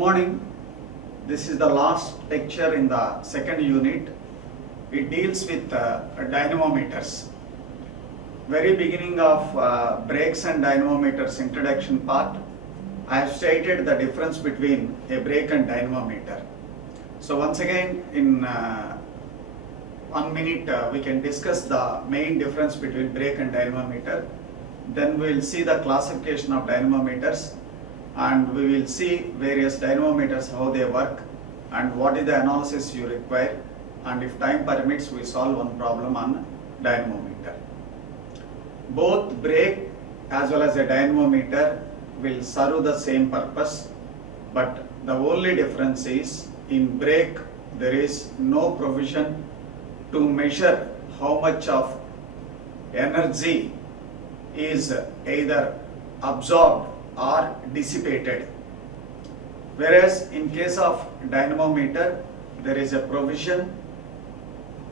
morning. This is the last lecture in the second unit. It deals with dynamometers. Very beginning of brakes and dynamometers introduction part, I have stated the difference between a brake and dynamometer. So once again in 1 minute we can discuss the main difference between brake and dynamometer. Then we will see the classification of dynamometers, and we will see various dynamometers, how they work and what is the analysis you require, and if time permits we solve one problem on dynamometer. Both brake as well as a dynamometer will serve the same purpose, but the only difference is in brake there is no provision to measure how much of energy is either absorbed or dissipated, whereas in case of dynamometer there is a provision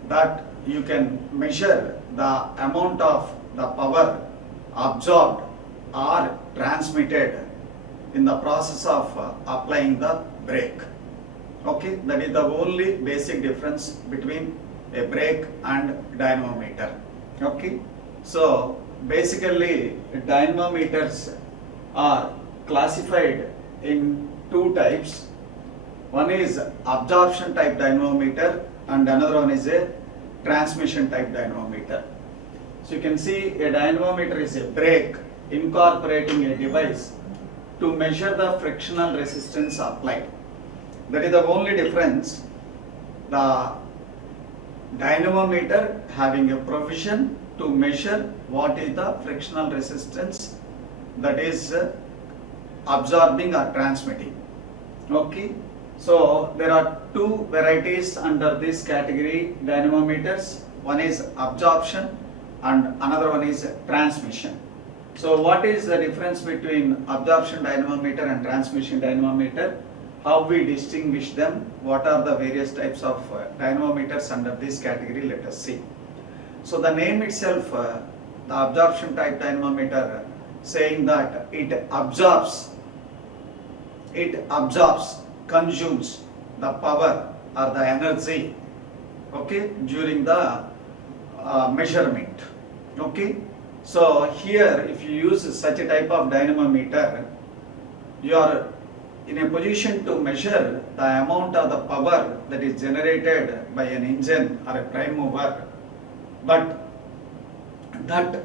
that you can measure the amount of the power absorbed or transmitted in the process of applying the brake. Okay, that is the only basic difference between a brake and dynamometer. Okay, so basically dynamometers are classified in two types. One is absorption type dynamometer and another one is a transmission type dynamometer. So you can see a dynamometer is a brake incorporating a device to measure the frictional resistance applied. That is the only difference. The dynamometer having a provision to measure what is the frictional resistance that is absorbing or transmitting. Okay, so there are two varieties under this category dynamometers. One is absorption and another one is transmission. So what is the difference between absorption dynamometer and transmission dynamometer? How we distinguish them? What are the various types of dynamometers under this category? Let us see. So the name itself, the absorption type dynamometer, saying that it absorbs, consumes the power or the energy, okay, during the measurement. Okay, so here if you use such a type of dynamometer, you are in a position to measure the amount of the power that is generated by an engine or a prime mover, but that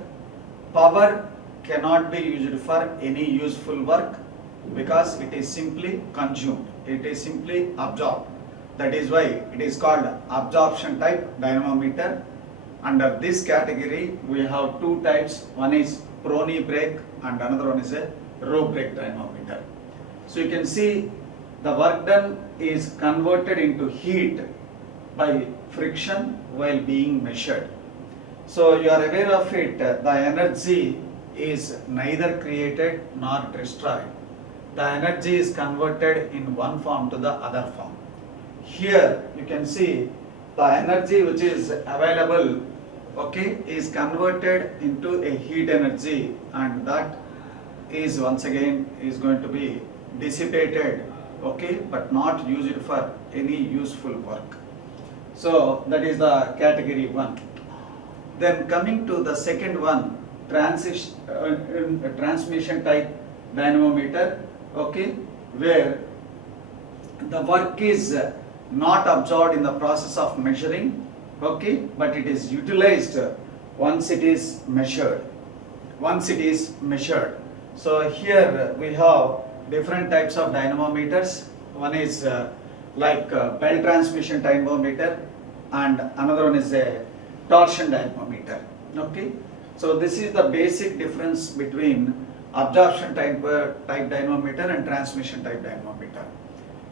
power cannot be used for any useful work because it is simply consumed, it is simply absorbed. That is why it is called absorption type dynamometer. Under this category we have two types. One is Prony brake and another one is a row brake dynamometer. So you can see the work done is converted into heat by friction while being measured. So you are aware of it, the energy is neither created nor destroyed. The energy is converted in one form to the other form. Here you can see the energy which is available, okay, is converted into a heat energy, and that is once again is going to be dissipated, okay, but not used for any useful work. So that is the category 1. Then coming to the second one, transmission type dynamometer, okay, where the work is not absorbed in the process of measuring, okay, but it is utilized once it is measured. So here we have different types of dynamometers. One is like belt transmission dynamometer and another one is a torsion dynamometer. Okay, so this is the basic difference between absorption type dynamometer and transmission type dynamometer.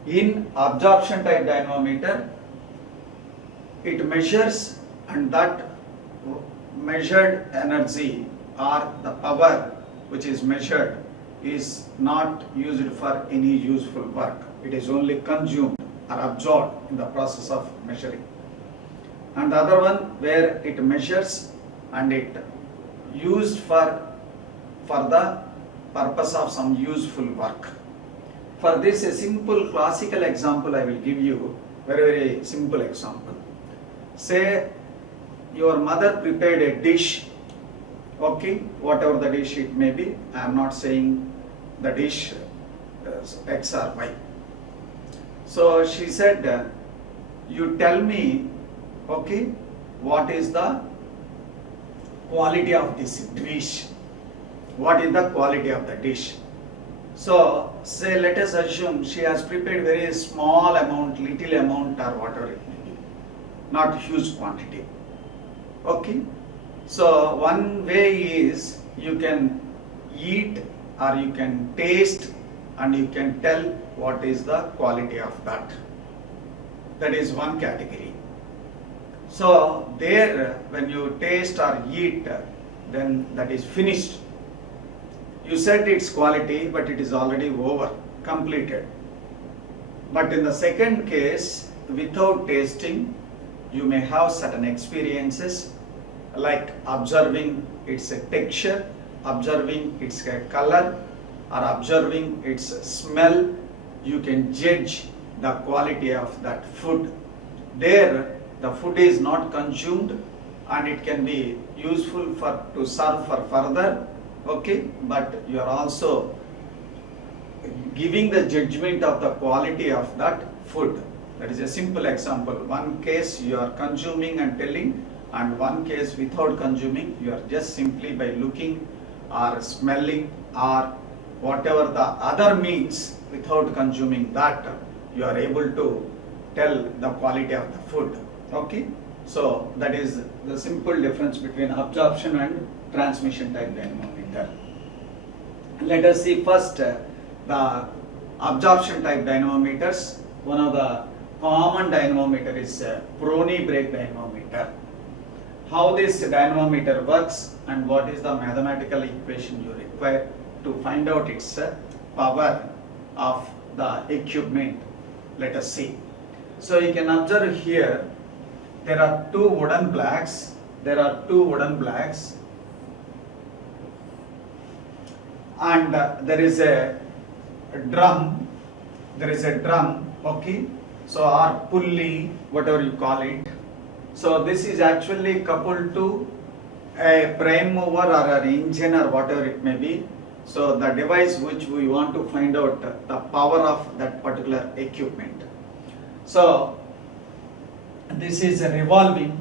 In absorption type dynamometer, it measures, and that measured energy or the power which is measured is not used for any useful work. It is only consumed or absorbed in the process of measuring. And the other one where it measures and it used for the purpose of some useful work. For this, a simple classical example I will give you, very simple example. Say your mother prepared a dish, okay, whatever the dish it may be, I am not saying the dish X or Y. So she said, you tell me, okay, what is the quality of this dish? What is the quality of the dish? So say, let us assume she has prepared very small amount, little amount or whatever it may be, not huge quantity. Okay. So one way is you can eat or you can taste and you can tell what is the quality of that. That is one category. So there when you taste or eat, then that is finished. You said its quality, but it is already over, completed. But in the second case, without tasting, you may have certain experiences like observing its texture, observing its color, or observing its smell. You can judge the quality of that food. There, the food is not consumed and it can be useful to serve for further. Okay, but you are also giving the judgment of the quality of that food. That is a simple example. One case you are consuming and telling, and one case without consuming, you are just simply by looking or smelling or whatever the other means without consuming that, you are able to tell the quality of the food. Okay, so that is the simple difference between absorption and transmission type dynamometer. Let us see first the absorption type dynamometers. One of the common dynamometer is Prony brake dynamometer. How this dynamometer works and what is the mathematical equation you require to find out its power of the equipment. Let us see. So you can observe here, there are two wooden blocks. And there is a drum, okay, so or pulley, whatever you call it. So this is actually coupled to a prime mover or an engine or whatever it may be. So the device which we want to find out the power of that particular equipment. So this is revolving,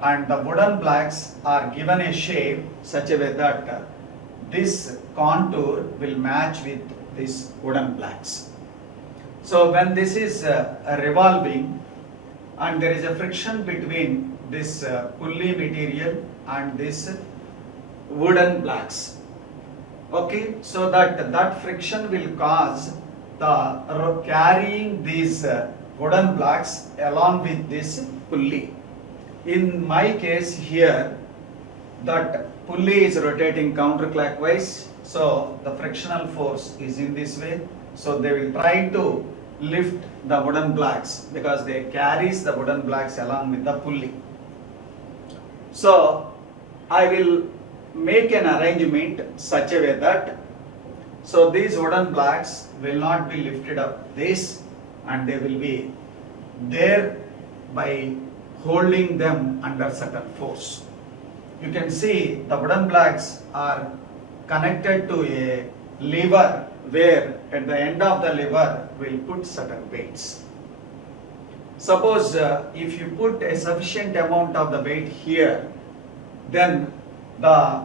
and the wooden blocks are given a shape such a way that this contour will match with these wooden blocks. So when this is revolving and there is a friction between this pulley material and this wooden blocks, okay, so that friction will cause the carrying these wooden blocks along with this pulley. In my case here, that pulley is rotating counterclockwise, so the frictional force is in this way. So they will try to lift the wooden blocks because they carries the wooden blocks along with the pulley. So I will make an arrangement such a way that so these wooden blocks will not be lifted up this, and they will be there by holding them under certain force. You can see the wooden blocks are connected to a lever where at the end of the lever we'll put certain weights. Suppose if you put a sufficient amount of the weight here, then the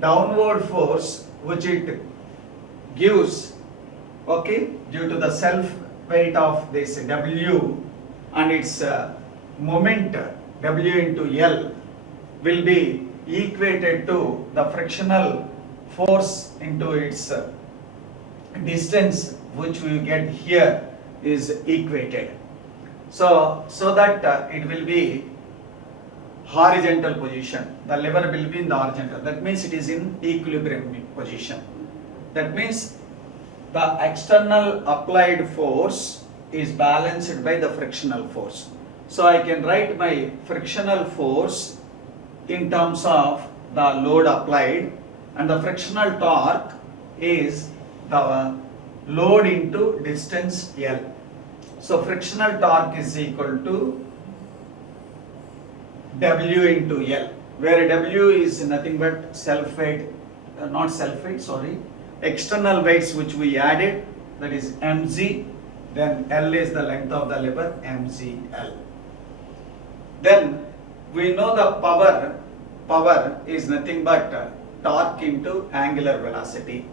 downward force which it gives, okay, due to the self weight of this W and its moment W into L will be equated to the frictional force into its distance which we get here is equated. So that it will be horizontal position. The lever will be in the horizontal. That means it is in equilibrium position. That means the external applied force is balanced by the frictional force. So I can write my frictional force in terms of the load applied, and the frictional torque is the load into distance L. So frictional torque is equal to W into L, where W is nothing but external weights which we added, that is mg, then L is the length of the lever, mgl. Then we know the power is nothing but torque into angular velocity.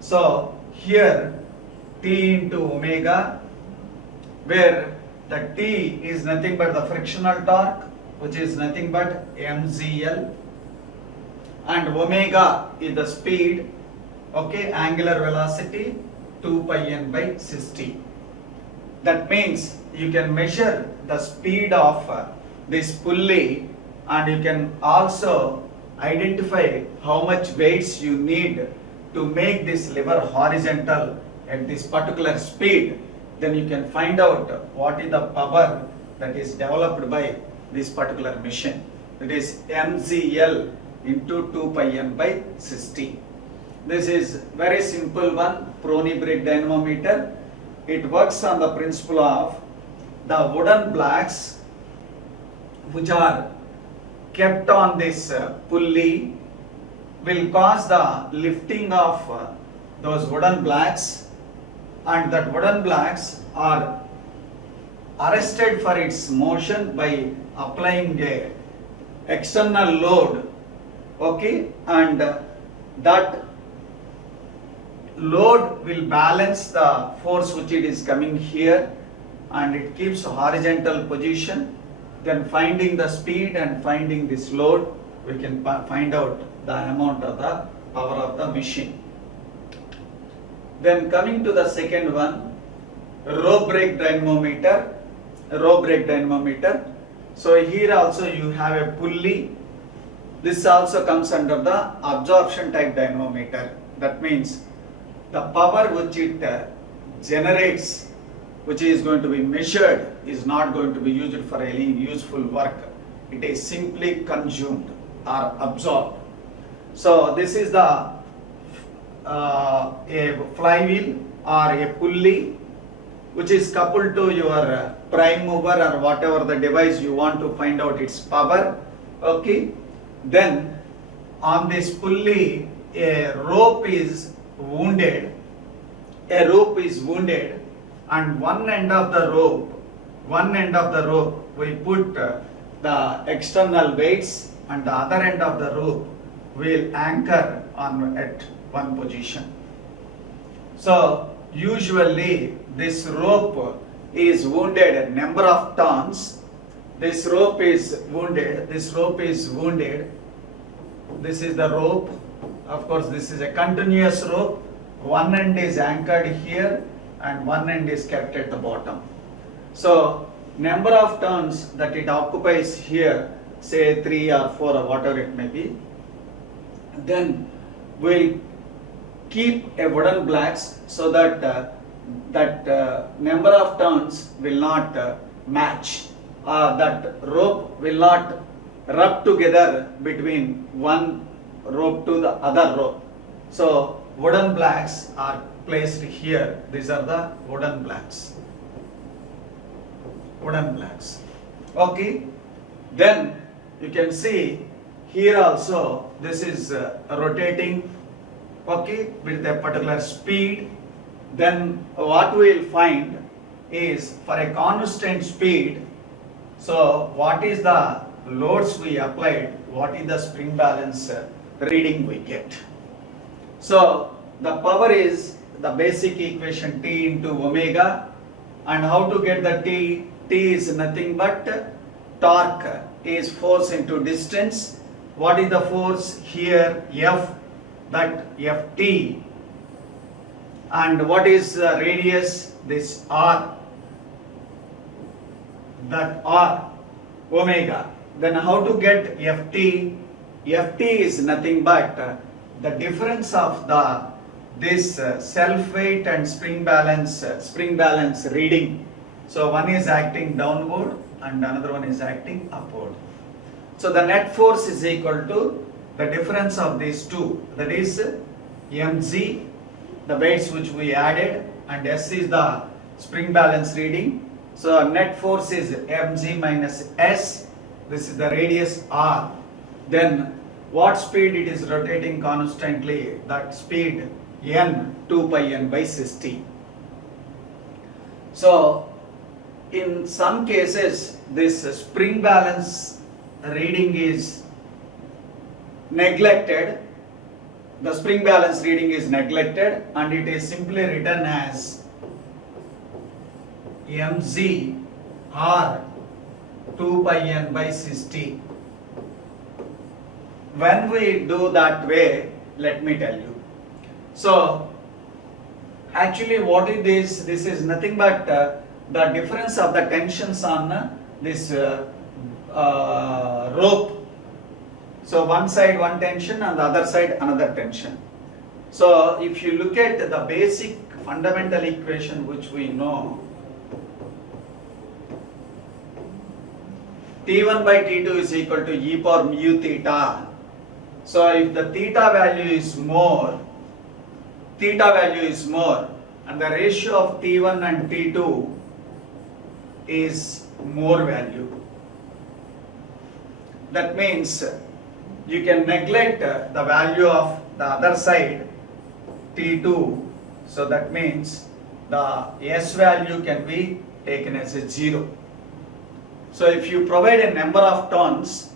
So here T into omega, where the T is nothing but the frictional torque, which is nothing but mgl, and omega is the speed, okay, angular velocity 2 pi n by 60. That means you can measure the speed of this pulley, and you can also identify how much weights you need to make this lever horizontal at this particular speed. Then you can find out what is the power that is developed by this particular machine. That is mgl into 2 pi n by 60. This is very simple one, Prony brake dynamometer. It works on the principle of the wooden blocks which are kept on this pulley will cause the lifting of those wooden blocks, and that wooden blocks are arrested for its motion by applying a external load, okay, and that load will balance the force which it is coming here, and it keeps horizontal position. Then finding the speed and finding this load, we can find out the amount of the power of the machine. Then coming to the second one, rope brake dynamometer. So here also you have a pulley. This also comes under the absorption type dynamometer. That means the power which it generates, which is going to be measured, is not going to be used for any useful work. It is simply consumed or absorbed. So this is the a flywheel or a pulley which is coupled to your prime mover or whatever the device you want to find out its power. Okay. Then on this pulley a rope is wounded, and one end of the rope we put the external weights, and the other end of the rope will anchor on at one position. So usually this rope is wounded a number of times. This rope is wounded. This is the rope. Of course, this is a continuous rope. One end is anchored here and one end is kept at the bottom. So number of turns that it occupies here, say 3 or 4 or whatever it may be, then we'll keep a wooden blocks so that number of turns will not match. That rope will not rub together between one rope to the other rope. So wooden blocks are placed here. These are the wooden blocks. Okay. Then you can see here also this is rotating, okay, with a particular speed. Then what we will find is for a constant speed, so what is the loads we applied, what is the spring balance reading we get. So the power is the basic equation T into omega, and how to get the T? T is nothing but torque is force into distance. What is the force here? F, that Ft. And what is the radius? This R, that R, omega. Then how to get Ft? Ft is nothing but the difference of this self weight and spring balance reading. So one is acting downward and another one is acting upward. So the net force is equal to the difference of these two, that is mg the weights which we added, and S is the spring balance reading. So net force is mg minus S. This is the radius R. Then what speed it is rotating constantly, that speed n 2 pi n by 60. So in some cases this spring balance reading is neglected. The spring balance reading is neglected and it is simply written as mg r 2 pi n by 60. When we do that way, let me tell you. So actually what is this? This is nothing but the difference of the tensions on this rope. So one side one tension and the other side another tension. So if you look at the basic fundamental equation which we know, T1 by T2 is equal to e power mu theta. So if the theta value is more and the ratio of T1 and T2 is more value, that means you can neglect the value of the other side T2. So that means the S value can be taken as a 0. So if you provide a number of turns,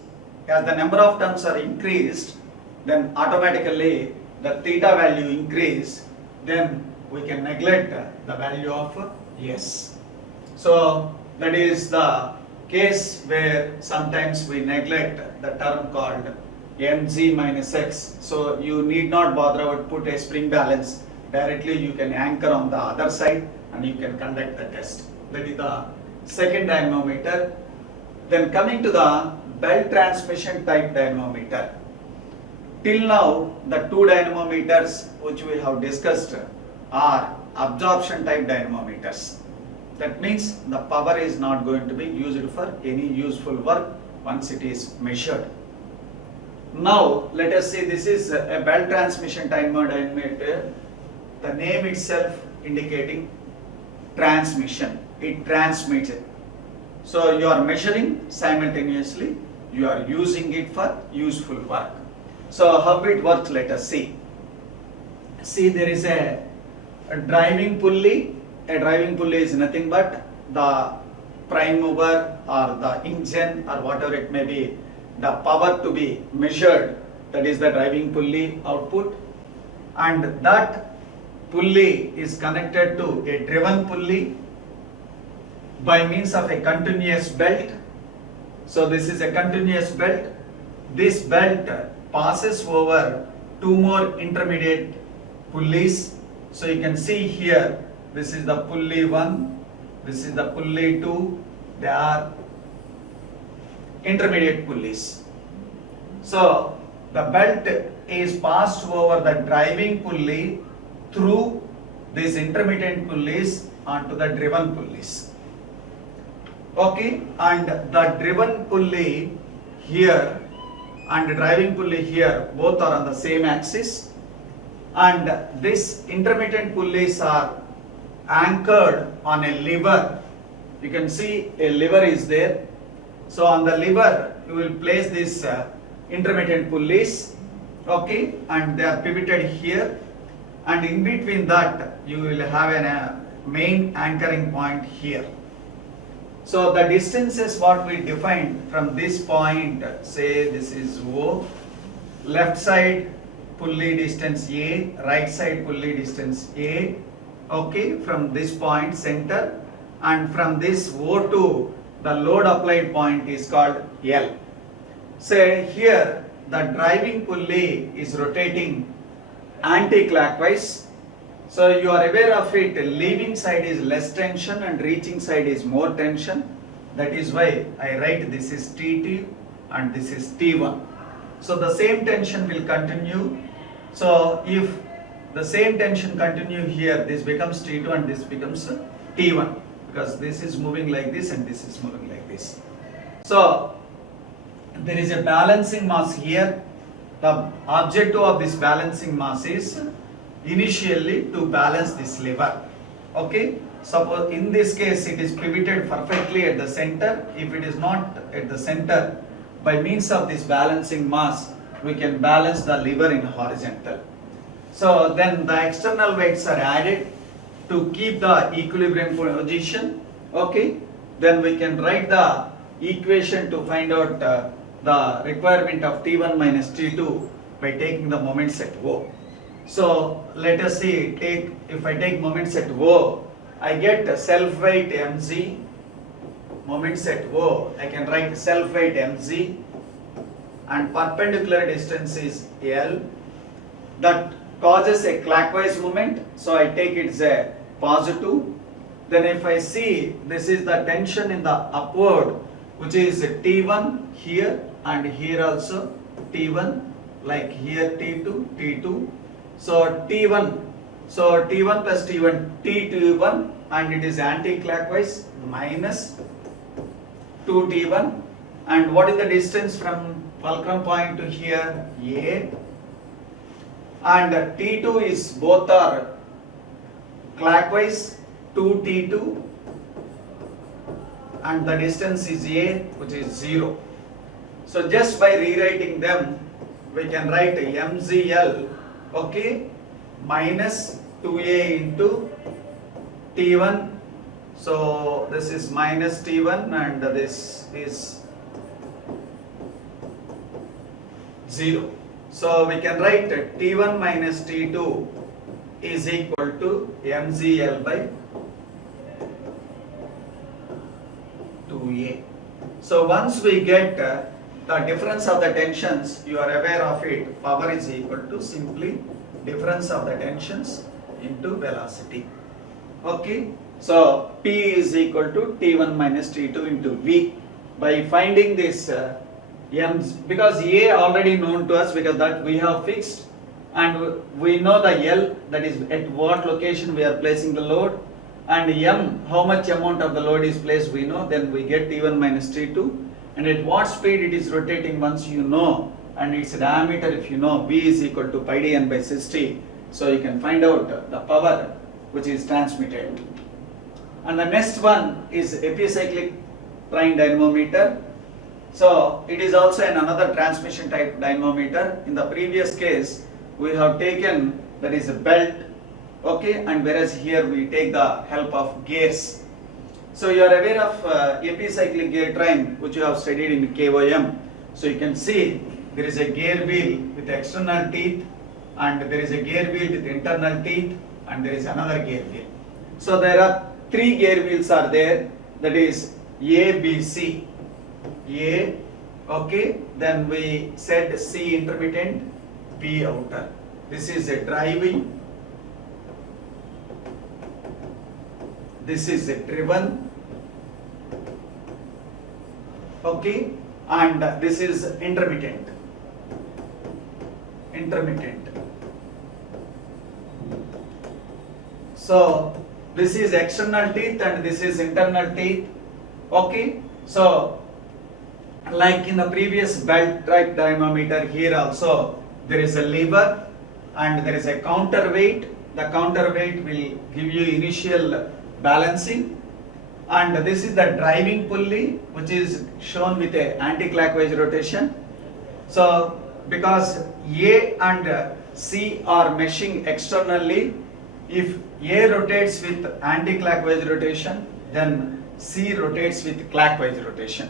as the number of turns are increased, then automatically the theta value increase, then we can neglect the value of S. So that is the case where sometimes we neglect the term called mg minus x. So you need not bother about put a spring balance. Directly you can anchor on the other side and you can conduct the test. That is the second dynamometer. Then coming to the belt transmission type dynamometer. Till now the two dynamometers which we have discussed are absorption type dynamometers. That means the power is not going to be used for any useful work once it is measured. Now let us say this is a belt transmission dynamometer. The name itself indicating transmission. It transmits it. So you are measuring simultaneously, you are using it for useful work. So how it works, let us see. See, there is a driving pulley. A driving pulley is nothing but the prime mover or the engine or whatever it may be, the power to be measured, that is the driving pulley output, and that pulley is connected to a driven pulley by means of a continuous belt. So this is a continuous belt. This belt passes over two more intermediate pulleys. So you can see here, this is the pulley 1, this is the pulley 2, they are intermediate pulleys. So the belt is passed over the driving pulley through these intermediate pulleys onto the driven pulleys. Okay, and the driven pulley here and the driving pulley here both are on the same axis, and these intermittent pulleys are anchored on a lever. You can see a lever is there. So on the lever you will place these intermittent pulleys, okay, and they are pivoted here, and in between that you will have a main anchoring point here. So the distances what we defined from this point, say this is O, left side pulley distance A, right side pulley distance A, okay, from this point center, and from this O to the load applied point is called L. Say here the driving pulley is rotating anti-clockwise. So you are aware of it, leaving side is less tension and reaching side is more tension. That is why I write this is T2 and this is T1. So the same tension will continue. So if the same tension continue here, this becomes T2 and this becomes T1, because this is moving like this and this is moving like this. So there is a balancing mass here. The objective of this balancing mass is initially to balance this lever. Okay, suppose in this case it is pivoted perfectly at the center. If it is not at the center, by means of this balancing mass, we can balance the lever in horizontal. So then the external weights are added to keep the equilibrium position. Okay, then we can write the equation to find out the requirement of T1 minus T2 by taking the moments at O. So let us see, if I take moments at O, I get self weight mg, moments at O, I can write self weight mg, and perpendicular distance is L. That causes a clockwise movement, so I take it as a positive. Then if I see, this is the tension in the upward, which is T1 here and here also T1, like here T2, T2. So T1 plus T1, T21, and it is anti-clockwise, minus 2T1. And what is the distance from fulcrum point to here? A. And T2 is, both are clockwise, 2T2, and the distance is A, which is 0. So just by rewriting them, we can write mgl, okay, minus 2A into T1. So this is minus T1 and this is 0. So we can write T1 minus T2 is equal to mgl by 2A. So once we get the difference of the tensions, you are aware of it, power is equal to simply difference of the tensions into velocity. Okay, so P is equal to T1 minus T2 into V. By finding this M, because A already known to us, because that we have fixed, and we know the L, that is at what location we are placing the load, and M, how much amount of the load is placed we know, then we get T1 minus T2, and at what speed it is rotating once you know, and its diameter if you know, V is equal to pi d n by 60, so you can find out the power which is transmitted. And the next one is epicyclic train dynamometer. So it is also another transmission type dynamometer. In the previous case, we have taken, that is a belt, okay, and whereas here we take the help of gears. So you are aware of epicyclic gear train, which you have studied in KOM. So you can see there is a gear wheel with external teeth, and there is a gear wheel with internal teeth, and there is another gear wheel. So there are 3 gear wheels are there, that is A, B, C. A, okay, then we said C intermittent, B outer. This is a driving, this is a driven, okay, and this is intermittent. So this is external teeth and this is internal teeth, okay. So like in the previous belt type dynamometer, here also there is a lever and there is a counterweight. The counterweight will give you initial balancing, and this is the driving pulley, which is shown with a anti-clockwise rotation. So because A and C are meshing externally, if A rotates with anti-clockwise rotation, then C rotates with clockwise rotation.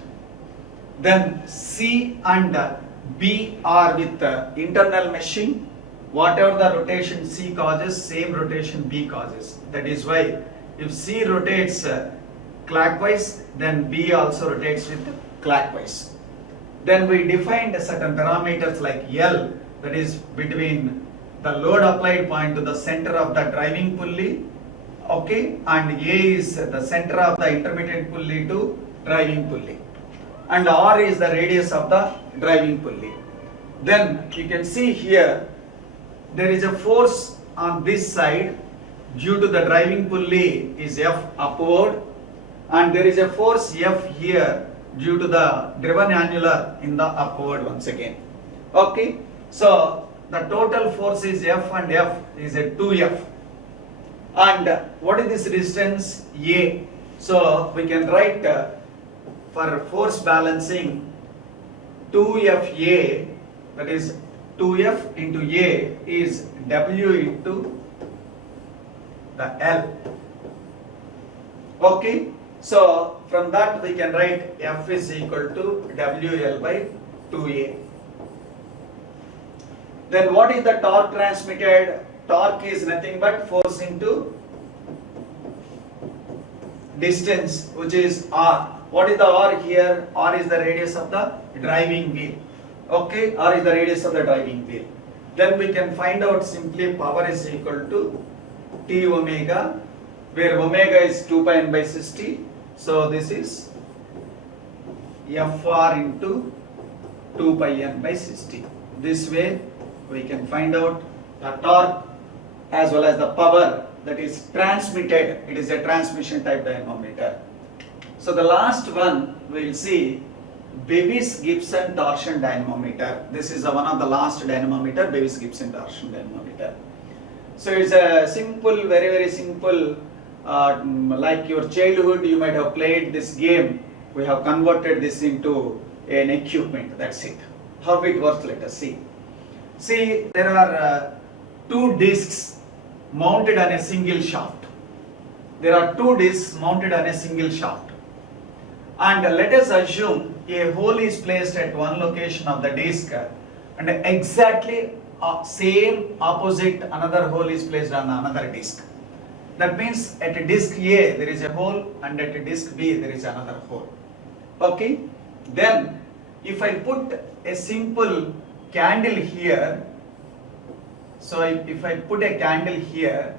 Then C and B are with internal meshing. Whatever the rotation C causes, same rotation B causes. That is why if C rotates clockwise, then B also rotates with clockwise. Then we defined certain parameters like L, that is between the load applied point to the center of the driving pulley, okay, and A is the center of the intermittent pulley to driving pulley, and R is the radius of the driving pulley. Then you can see here there is a force on this side due to the driving pulley is F upward, and there is a force F here due to the driven annular in the upward once again. Okay, so the total force is F and F is a 2F. And what is this distance? A. So we can write for force balancing 2FA, that is 2F into A is W into the L. Okay, so from that we can write F is equal to WL by 2A. Then what is the torque transmitted? Torque is nothing but force into distance, which is R. What is the R here? R is the radius of the driving wheel. Okay, R is the radius of the driving wheel. Then we can find out simply power is equal to T omega, where omega is 2 pi n by 60. So this is Fr into 2 pi n by 60. This way we can find out the torque as well as the power that is transmitted. It is a transmission type dynamometer. So the last one we will see Bevis-Gibson torsion dynamometer. This is one of the last dynamometer, Bevis-Gibson torsion dynamometer. So it's a simple, very simple, like your childhood you might have played this game. We have converted this into an equipment, that's it. How it works, let us see. See, there are two discs mounted on a single shaft. There are two discs mounted on a single shaft. And let us assume a hole is placed at one location of the disc and exactly same opposite another hole is placed on another disc. That means at a disc A there is a hole and at a disc B there is another hole. Okay? Then if I put a simple candle here, so if I put a candle here,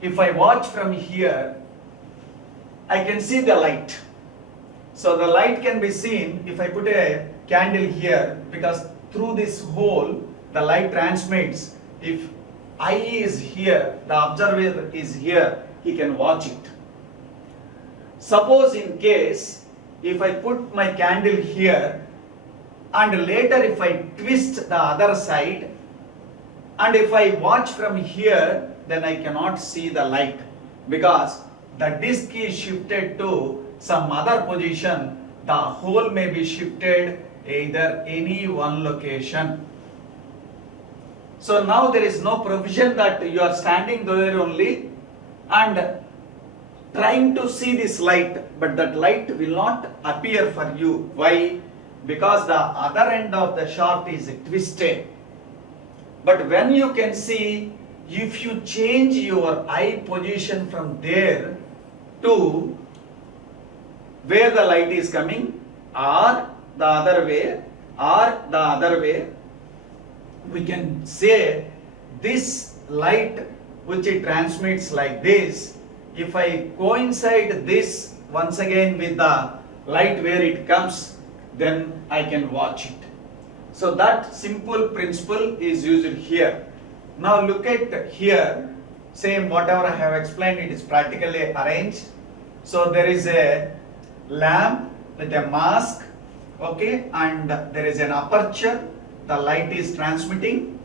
if I watch from here, I can see the light. So the light can be seen if I put a candle here, because through this hole the light transmits. If I is here, the observer is here, he can watch it. Suppose in case if I put my candle here and later if I twist the other side and if I watch from here, then I cannot see the light because the disc is shifted to some other position. The hole may be shifted either any one location. So now there is no provision that you are standing there only and trying to see this light, but that light will not appear for you. Why? Because the other end of the shaft is twisted. But when you can see, if you change your eye position from there to where the light is coming or the other way, we can say this light which it transmits like this, if I coincide this once again with the light where it comes, then I can watch it. So that simple principle is used here. Now look at here, same whatever I have explained, it is practically arranged. So there is a lamp with a mask, okay, and there is an aperture, the light is transmitting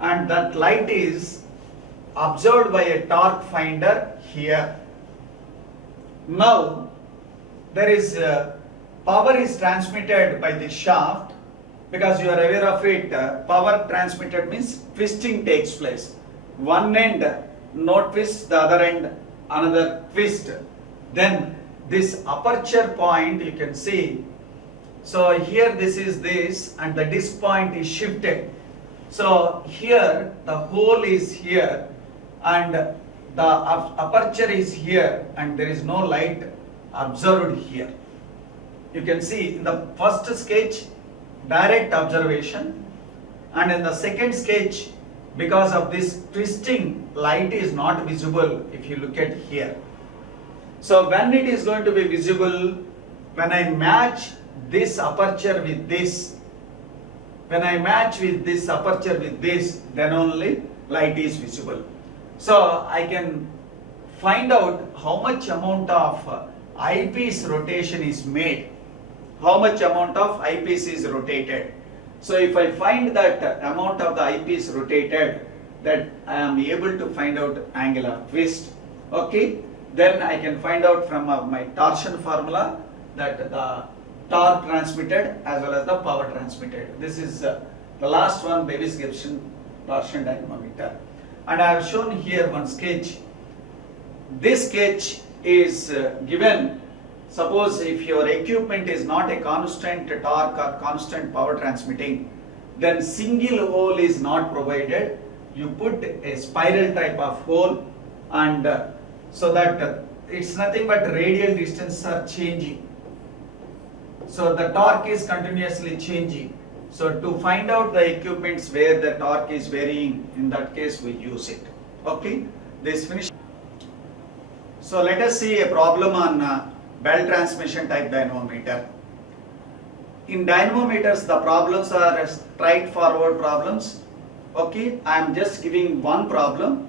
and that light is observed by a torque finder here. Now there is power is transmitted by the shaft, because you are aware of it, power transmitted means twisting takes place. One end no twist, the other end another twist. Then this aperture point you can see, so here this is this and the disc point is shifted. So here the hole is here and the aperture is here and there is no light observed here. You can see in the first sketch direct observation, and in the second sketch because of this twisting light is not visible if you look at here. So when it is going to be visible, when I match this aperture with this, when I match with this aperture with this, then only light is visible. So I can find out how much amount of eyepiece rotation is made, how much amount of eyepiece is rotated. So if I find that amount of the eyepiece rotated, that I am able to find out angle of twist, okay, then I can find out from my torsion formula that the torque transmitted as well as the power transmitted. This is the last one, Davis-Gibson torsion dynamometer. And I have shown here one sketch. This sketch is given, suppose if your equipment is not a constant torque or constant power transmitting, then single hole is not provided. You put a spiral type of hole, and so that it's nothing but radial distance are changing. So the torque is continuously changing. So to find out the equipments where the torque is varying, in that case we use it. Okay, this finish. So let us see a problem on belt transmission type dynamometer. In dynamometers, the problems are straightforward problems. Okay, I am just giving one problem.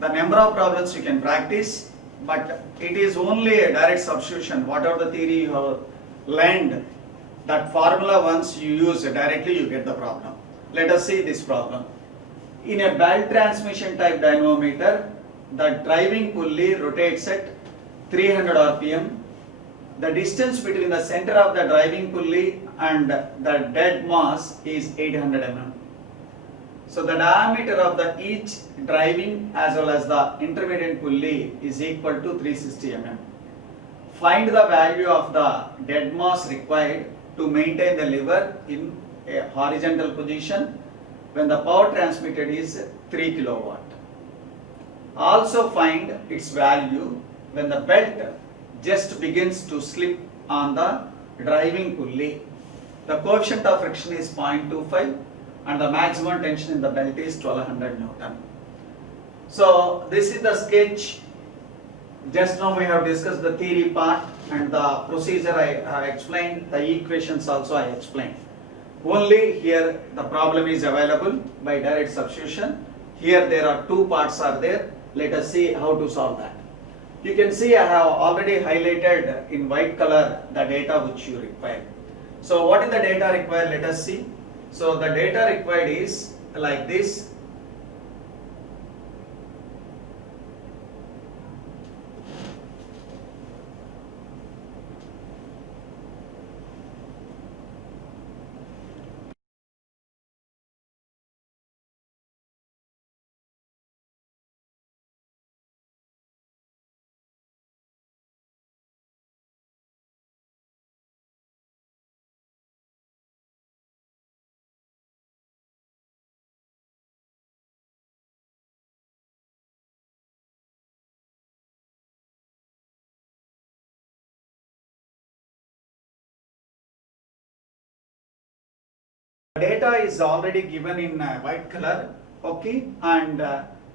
The number of problems you can practice, but it is only a direct substitution. Whatever the theory you have learned, that formula once you use directly, you get the problem. Let us see this problem. In a belt transmission type dynamometer, the driving pulley rotates at 300 rpm. The distance between the center of the driving pulley and the dead mass is 800 mm. So the diameter of each driving as well as the intermediate pulley is equal to 360 mm. Find the value of the dead mass required to maintain the lever in a horizontal position when the power transmitted is 3 kilowatt. Also find its value when the belt just begins to slip on the driving pulley. The coefficient of friction is 0.25 and the maximum tension in the belt is 1200 Newton. So this is the sketch. Just now we have discussed the theory part and the procedure I have explained, the equations also I explained. Only here the problem is available by direct substitution. Here there are two parts are there. Let us see how to solve that. You can see I have already highlighted in white color the data which you require. So what is the data required? Let us see. So the data required is like this. Data is already given in white color, okay, and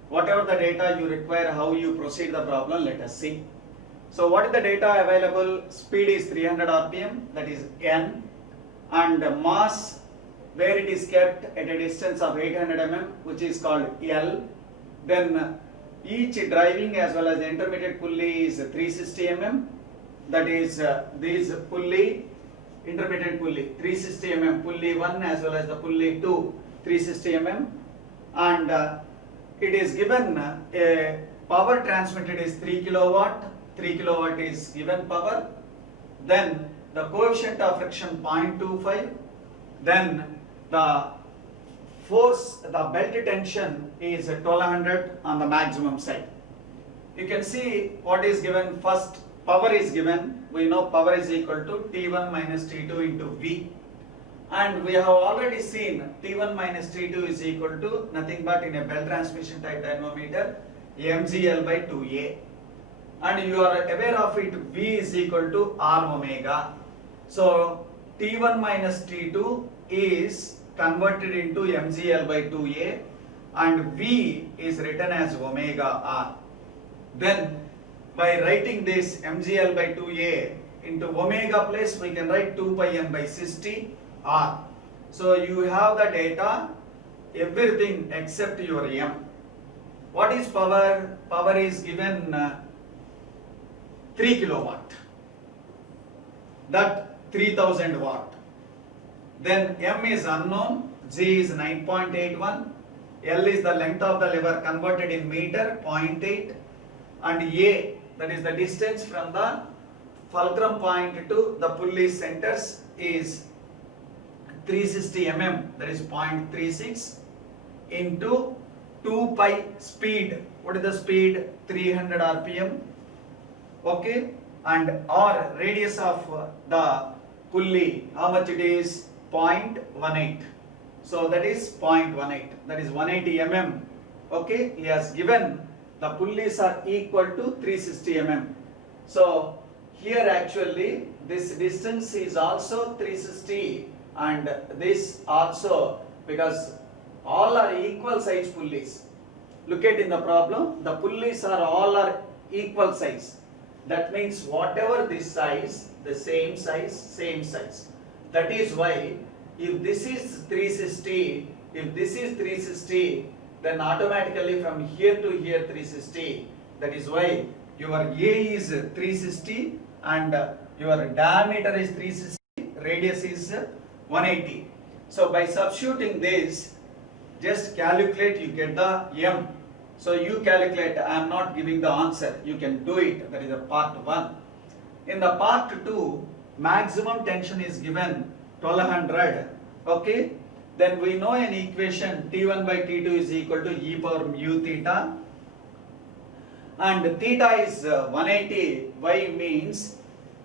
whatever the data you require, how you proceed the problem, let us see. So what is the data available? Speed is 300 rpm, that is n, and mass where it is kept at a distance of 800 mm, which is called L. Then each driving as well as the intermediate pulley is 360 mm, that is this pulley, intermediate pulley 360 mm, pulley 1 as well as the pulley 2 360 mm, and it is given a power transmitted is 3 kilowatt, 3 kilowatt is given power, then the coefficient of friction 0.25, then the force, the belt tension is 1200 on the maximum side. You can see what is given first. Power is given, we know power is equal to T1 minus T2 into V, and we have already seen T1 minus T2 is equal to nothing but in a belt transmission type dynamometer mgl by 2a, and you are aware of it, V is equal to R omega. So T1 minus T2 is converted into mgl by 2a and V is written as omega R. Then by writing this mgl by 2a into omega place, we can write 2 pi n by 60 r. So you have the data, everything except your m. What is power? Power is given 3 kilowatt, that 3000 watt. then M is unknown, G is 9.81, L is the length of the lever converted in meter, 0.8, and A, that is the distance from the fulcrum point to the pulley centers, is 360 mm, that is 0.36, into 2 pi speed. What is the speed? 300 rpm. Okay, and R, radius of the pulley, how much it is? 0.18. So that is 0.18, that is 180 mm. Okay, he has given the pulleys are equal to 360 mm. So here actually this distance is also 360 and this also, because all are equal size pulleys. Look at in the problem, the pulleys are all are equal size. That means whatever this size, the same size, same size. That is why if this is 360, if this is 360, then automatically from here to here 360. That is why your A is 360 and your diameter is 360, radius is 180. So by substituting this, just calculate, you get the M. So you calculate, I am not giving the answer, you can do it, that is a part 1. In the part 2, maximum tension is given 1200, okay. Then we know an equation T1 by T2 is equal to e power mu theta, and theta is 180. Why? Means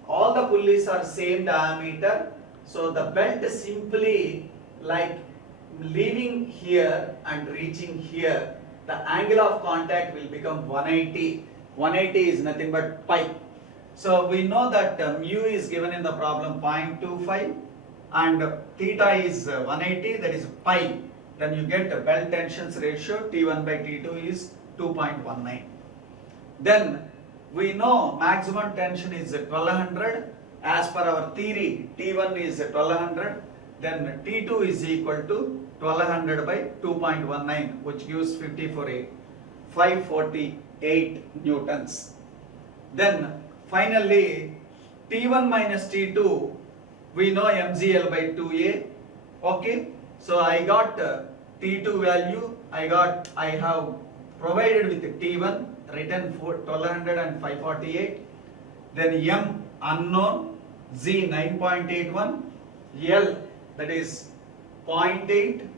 all the pulleys are same diameter, so the belt simply like leaving here and reaching here, the angle of contact will become 180. 180 is nothing but pi. So we know that mu is given in the problem 0.25 and theta is 180, that is pi. Then you get the belt tensions ratio T1 by T2 is 2.19. Then we know maximum tension is 1200. As per our theory, T1 is 1200, then T2 is equal to 1200 by 2.19, which gives 548 newtons. Then finally T1 minus T2, we know MGL by 2A. Okay, so I got T2 value, I have provided with T1, written for 1200 and 548. Then M unknown, Z 9.81, L that is 0.8,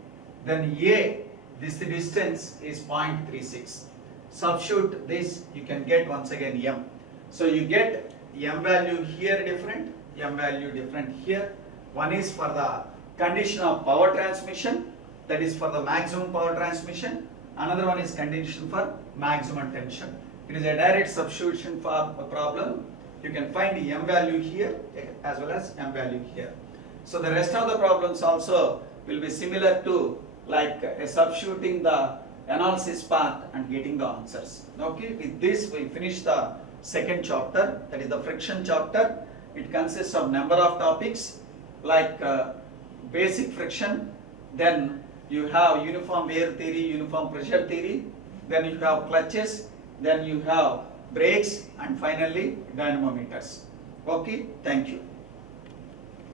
then A, this distance is 0.36. Substitute this, you can get once again M. So you get M value here different, M value different here. One is for the condition of power transmission, that is for the maximum power transmission. Another one is condition for maximum tension. It is a direct substitution for a problem. You can find the M value here as well as M value here. So the rest of the problems also will be similar to like substituting the analysis path and getting the answers. Okay, with this we finish the second chapter, that is the friction chapter. It consists of number of topics like basic friction, then you have uniform wear theory, uniform pressure theory, then you have clutches, then you have brakes, and finally dynamometers. Okay, thank you.